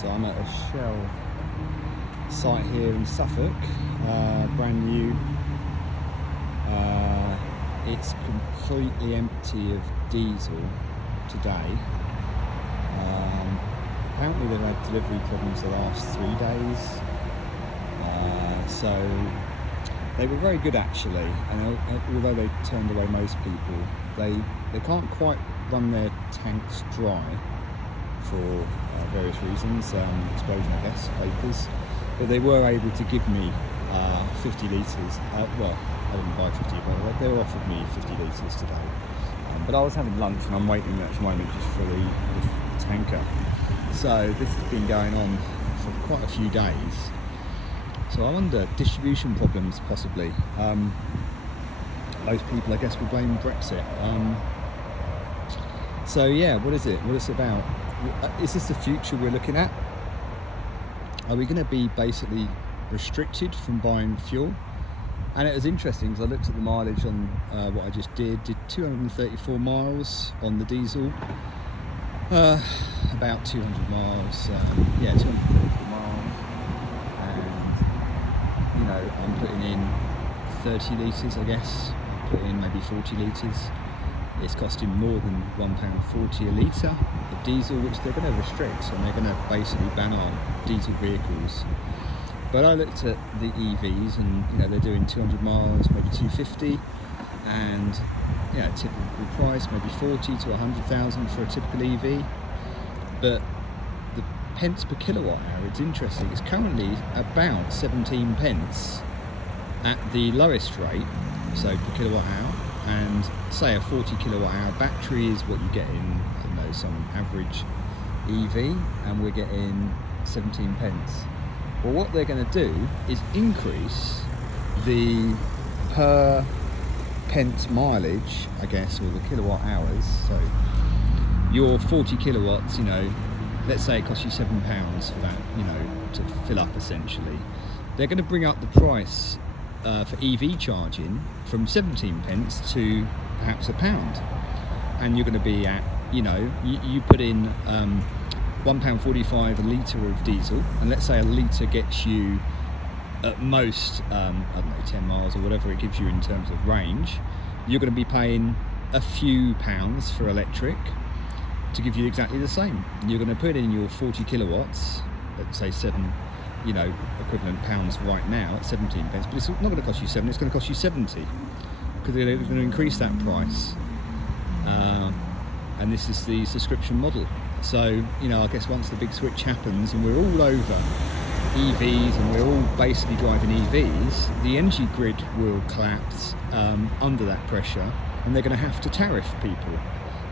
So I'm at a Shell site here in Suffolk, brand new. It's completely empty of diesel today. Apparently they've had delivery problems the last 3 days. So they were very good actually, and although they turned away most people, they can't quite run their tanks dry for various reasons, explosion I guess, vapors, but they were able to give me 50 litres, well I didn't buy 50 but they were offered me 50 litres today, but I was having lunch and I'm waiting at the moment just for the tanker. So this has been going on for quite a few days. So I wonder, distribution problems possibly. Most people I guess will blame Brexit. So yeah, what is it? What is it about? Is this the future we're looking at? Are we going to be basically restricted from buying fuel? And it was interesting because I looked at the mileage on what I just did 234 miles on the diesel, about 200 miles, yeah, 234 miles, and you know, I'm putting in 30 litres I guess, put in maybe 40 litres. It's costing more than £1.40 a litre of diesel, which they're going to restrict, and they're going to basically ban our diesel vehicles. But I looked at the EVs, and you know, they're doing 200 miles, maybe 250, and you know, typical price maybe 40 to 100,000 for a typical EV. But the pence per kilowatt hour, it's interesting, it's currently about 17 pence at the lowest rate, so per kilowatt hour. And say a 40 kilowatt hour battery is what you get in, you know, some average EV, and we're getting 17 pence. Well, what they're going to do is increase the per pence mileage, I guess, or the kilowatt hours. So your 40 kilowatts, you know, let's say it costs you £7 for that, you know, to fill up essentially. They're going to bring up the price for EV charging from 17 pence to perhaps £1, and you're going to be at, you know, you put in £1.45 a litre of diesel, and let's say a litre gets you at most I don't know, 10 miles or whatever it gives you in terms of range. You're going to be paying a few pounds for electric to give you exactly the same. You're going to put in your 40 kilowatts, let's say 7, you know, equivalent pounds right now at 17 pence, but it's not going to cost you 7, it's going to cost you 70, because they're going to increase that price. And this is the subscription model. So, you know, I guess once the big switch happens and we're all over EVs and we're all basically driving EVs, the energy grid will collapse under that pressure, and they're going to have to tariff people.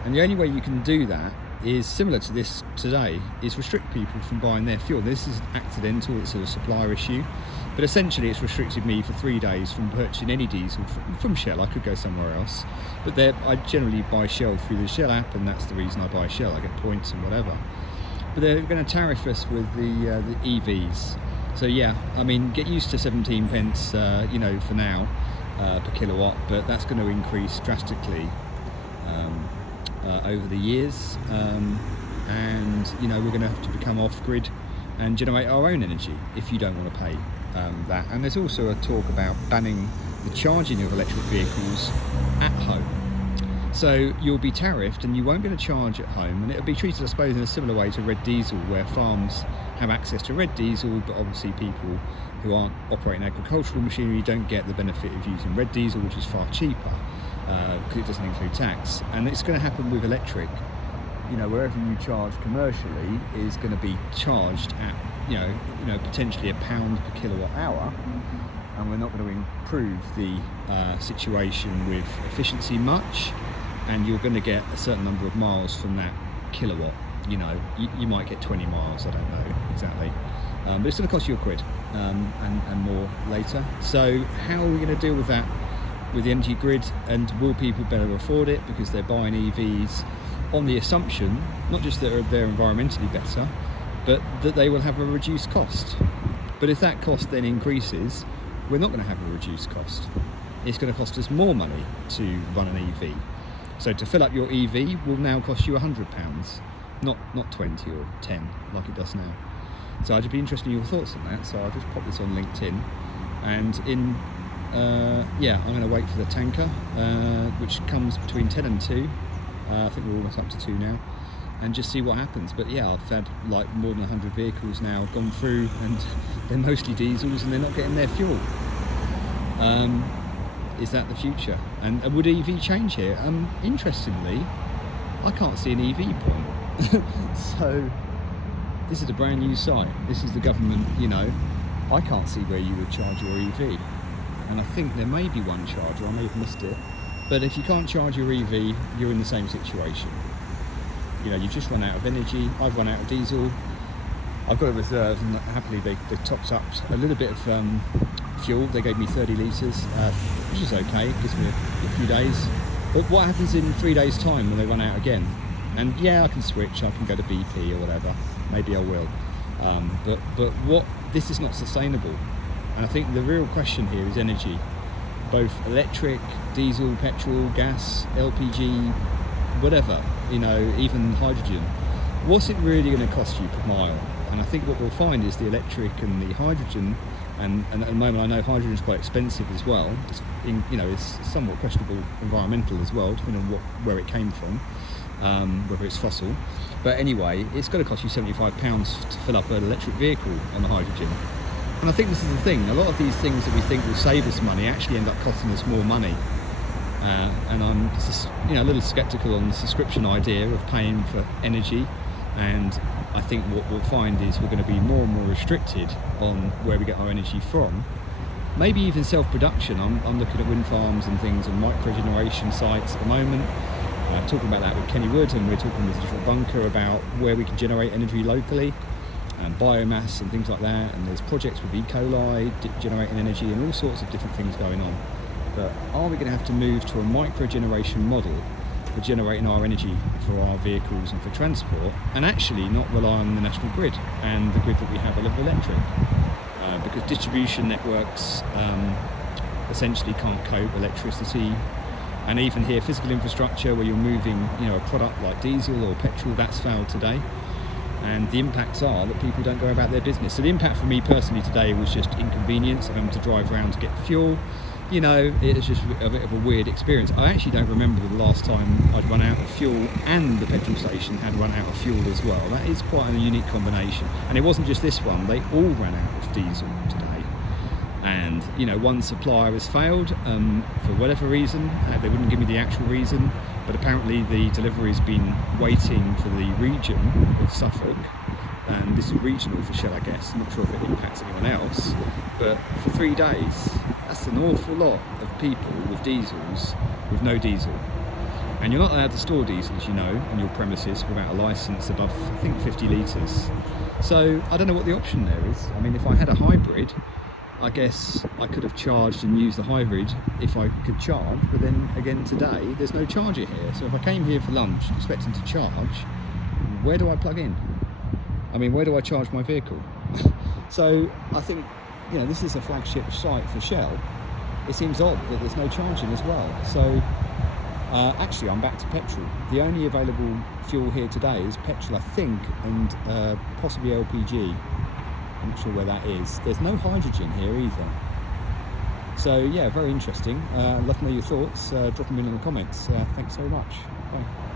And the only way you can do that is similar to this today, is restrict people from buying their fuel. This is accidental, it's a supplier issue, but essentially it's restricted me for 3 days from purchasing any diesel from Shell. I could go somewhere else, but I generally buy Shell through the Shell app, and that's the reason I buy Shell. I get points and whatever. But they're going to tariff us with the EVs. So yeah, I mean, get used to 17 pence, you know, for now per kilowatt, but that's going to increase drastically over the years, and you know, we're going to have to become off-grid and generate our own energy if you don't want to pay that. And there's also a talk about banning the charging of electric vehicles at home. So you'll be tariffed and you won't be able to charge at home, and it'll be treated, I suppose, in a similar way to red diesel, where farms have access to red diesel, but obviously people who aren't operating agricultural machinery don't get the benefit of using red diesel, which is far cheaper because it doesn't include tax. And it's going to happen with electric. You know, wherever you charge commercially is going to be charged at, you know, potentially £1 per kilowatt hour, and we're not going to improve the situation with efficiency much, and you're going to get a certain number of miles from that kilowatt. You know, you might get 20 miles, I don't know exactly, but it's going to cost you £1 and more later. So how are we going to deal with that with the energy grid, and will people better afford it because they're buying EVs on the assumption not just that they're environmentally better, but that they will have a reduced cost? But if that cost then increases, we're not going to have a reduced cost. It's going to cost us more money to run an EV. So to fill up your EV will now cost you £100, not 20 or 10 like it does now. So I'd be interested in your thoughts on that. So I'll just pop this on LinkedIn, and yeah, I'm going to wait for the tanker, which comes between 10 and 2. I think we're almost up to 2 now, and just see what happens. But yeah, I've had like more than 100 vehicles now gone through, and they're mostly diesels, and they're not getting their fuel. Is that the future? And would EV change here? Interestingly, I can't see an EV point. So this is a brand new site. This is the government, you know. I can't see where you would charge your EV. And I think there may be one charger, I may have missed it. But if you can't charge your EV, you're in the same situation. You know, you've just run out of energy. I've run out of diesel. I've got a reserve, and happily they topped up a little bit of fuel. They gave me 30 litres, which is okay. It gives me a few days. But what happens in 3 days' time when they run out again? And yeah, I can switch. I can go to BP or whatever. Maybe I will. But what? This is not sustainable. And I think the real question here is energy, both electric, diesel, petrol, gas, LPG, whatever. You know, even hydrogen. What's it really going to cost you per mile? And I think what we'll find is the electric and the hydrogen, and at the moment I know hydrogen is quite expensive as well. You know, it's somewhat questionable environmental as well, depending on where it came from, whether it's fossil. But anyway, it's going to cost you £75 to fill up an electric vehicle on the hydrogen. And I think this is the thing. A lot of these things that we think will save us money actually end up costing us more money. And I'm just, you know, a little sceptical on the subscription idea of paying for energy. And I think what we'll find is we're going to be more and more restricted on where we get our energy from. Maybe even self-production. I'm looking at wind farms and things and micro-generation sites at the moment. Talking about that with Kenny Wood, and we're talking with Digital Bunker about where we can generate energy locally, and biomass and things like that. And there's projects with E. coli generating energy and all sorts of different things going on. But are we going to have to move to a micro-generation model for generating our energy for our vehicles and for transport, and actually not rely on the national grid and the grid that we have of electric? Because distribution networks essentially can't cope with electricity. And even here, physical infrastructure where you're moving, you know, a product like diesel or petrol, that's failed today. And the impacts are that people don't go about their business. So the impact for me personally today was just inconvenience of having to drive around to get fuel. You know, it was just a bit of a weird experience. I actually don't remember the last time I'd run out of fuel and the petrol station had run out of fuel as well. That is quite a unique combination. And it wasn't just this one, they all ran out of diesel today. And, you know, one supplier has failed for whatever reason. They wouldn't give me the actual reason, but apparently the delivery's been waiting for the region of Suffolk. And this is regional for Shell, I guess. I'm not sure if it impacts anyone else, but for 3 days, that's an awful lot of people with diesels with no diesel. And you're not allowed to store diesel, as you know, on your premises without a licence above, I think, 50 litres. So I don't know what the option there is. I mean, if I had a hybrid, I guess I could have charged and used the hybrid if I could charge, but then again today there's no charger here. So if I came here for lunch expecting to charge, where do I plug in? I mean, where do I charge my vehicle? So I think, you know, this is a flagship site for Shell. It seems odd that there's no charging as well. So actually I'm back to petrol. The only available fuel here today is petrol, I think, and possibly LPG. I'm not sure where that is. There's no hydrogen here either. So yeah, very interesting. I'd love to know your thoughts. Drop them in the comments. Thanks so much. Bye.